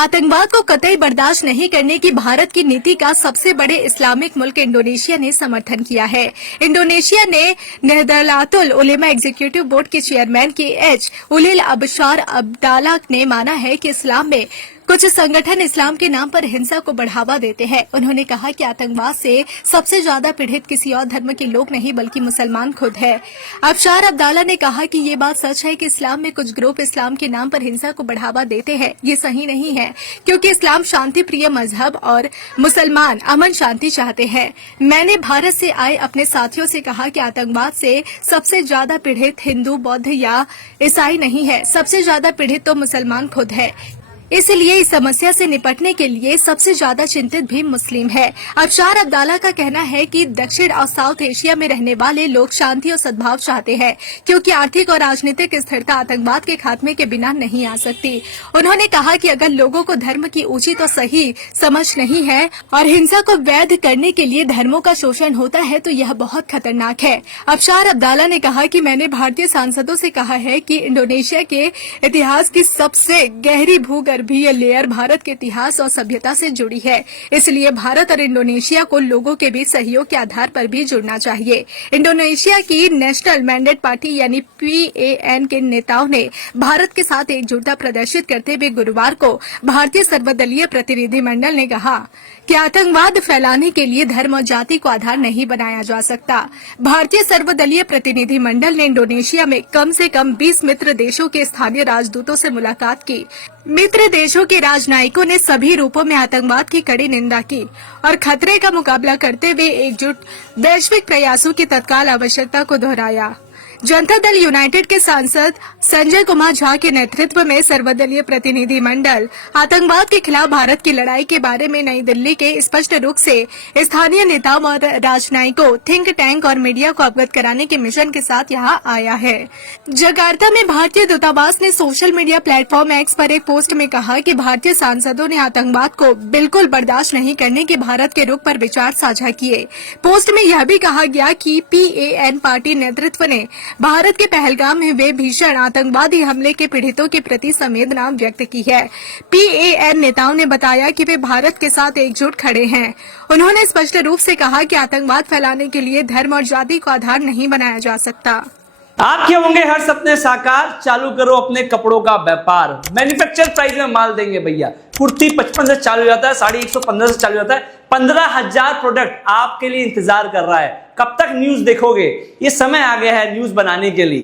आतंकवाद को कतई बर्दाश्त नहीं करने की भारत की नीति का सबसे बड़े इस्लामिक मुल्क इंडोनेशिया ने समर्थन किया है। इंडोनेशिया ने नहदलातुल उलेमा एग्जीक्यूटिव बोर्ड के चेयरमैन के एच उलिल अबशार अब्दाला ने माना है कि इस्लाम में कुछ संगठन इस्लाम के नाम पर हिंसा को बढ़ावा देते हैं। उन्होंने कहा कि आतंकवाद से सबसे ज्यादा पीड़ित किसी और धर्म के लोग नहीं बल्कि मुसलमान खुद है। अबशार अब्दाला ने कहा कि ये बात सच है कि इस्लाम में कुछ ग्रुप इस्लाम के नाम पर हिंसा को बढ़ावा देते हैं। ये सही नहीं है क्योंकि इस्लाम शांति प्रिय मजहब और मुसलमान अमन शांति चाहते हैं। मैंने भारत से आए अपने साथियों से कहा कि आतंकवाद से सबसे ज्यादा पीड़ित हिंदू, बौद्ध या ईसाई नहीं है, सबसे ज्यादा पीड़ित तो मुसलमान खुद है। इसलिए इस समस्या से निपटने के लिए सबसे ज्यादा चिंतित भी मुस्लिम है। अबशार अब्दाला का कहना है कि दक्षिण और साउथ एशिया में रहने वाले लोग शांति और सद्भाव चाहते हैं क्योंकि आर्थिक और राजनीतिक स्थिरता आतंकवाद के खात्मे के बिना नहीं आ सकती। उन्होंने कहा कि अगर लोगों को धर्म की उचित और सही समझ नहीं है और हिंसा को वैध करने के लिए धर्मों का शोषण होता है तो यह बहुत खतरनाक है। अबशार अब्दाला ने कहा कि मैंने भारतीय सांसदों से कहा है कि इंडोनेशिया के इतिहास की सबसे गहरी भूगर्भीय लेयर भारत के इतिहास और सभ्यता से जुड़ी है। इसलिए भारत और इंडोनेशिया को लोगों के बीच सहयोग के आधार पर भी जुड़ना चाहिए। इंडोनेशिया की नेशनल मैंडेट पार्टी यानी PAN के नेताओं ने भारत के साथ एकजुटता प्रदर्शित करते हुए गुरुवार को भारतीय सर्वदलीय प्रतिनिधिमंडल ने कहा कि आतंकवाद फैलाने के लिए धर्म और जाति को आधार नहीं बनाया जा सकता। भारतीय सर्वदलीय प्रतिनिधिमंडल ने इंडोनेशिया में कम से कम 20 मित्र देशों के स्थानीय राजदूतों से मुलाकात की। मित्र देशों के राजनयिकों ने सभी रूपों में आतंकवाद की कड़ी निंदा की और खतरे का मुकाबला करते हुए एकजुट वैश्विक प्रयासों की तत्काल आवश्यकता को दोहराया। जनता दल यूनाइटेड के सांसद संजय कुमार झा के नेतृत्व में सर्वदलीय प्रतिनिधिमंडल आतंकवाद के खिलाफ भारत की लड़ाई के बारे में नई दिल्ली के स्पष्ट रूप से स्थानीय नेताओं और राजनयिकों, थिंक टैंक और मीडिया को अवगत कराने के मिशन के साथ यहां आया है। जकार्ता में भारतीय दूतावास ने सोशल मीडिया प्लेटफॉर्म एक्स पर एक पोस्ट में कहा कि भारतीय सांसदों ने आतंकवाद को बिल्कुल बर्दाश्त नहीं करने के भारत के रुख पर विचार साझा किए। पोस्ट में यह भी कहा गया कि PAN पार्टी नेतृत्व ने भारत के पहलगाम में हुए भीषण आतंकवादी हमले के पीड़ितों के प्रति संवेदना व्यक्त की है। PAN नेताओं ने बताया कि वे भारत के साथ एकजुट खड़े हैं। उन्होंने स्पष्ट रूप से कहा कि आतंकवाद फैलाने के लिए धर्म और जाति को आधार नहीं बनाया जा सकता। आपके होंगे हर सपने साकार, चालू करो अपने कपड़ों का व्यापार। मैन्युफैक्चर प्राइस में माल देंगे भैया। कुर्ती 55 से चालू हो जाता है, साड़ी 115 से चालू हो जाता है। 15,000 प्रोडक्ट आपके लिए इंतजार कर रहा है। कब तक न्यूज देखोगे? ये समय आ गया है न्यूज बनाने के लिए।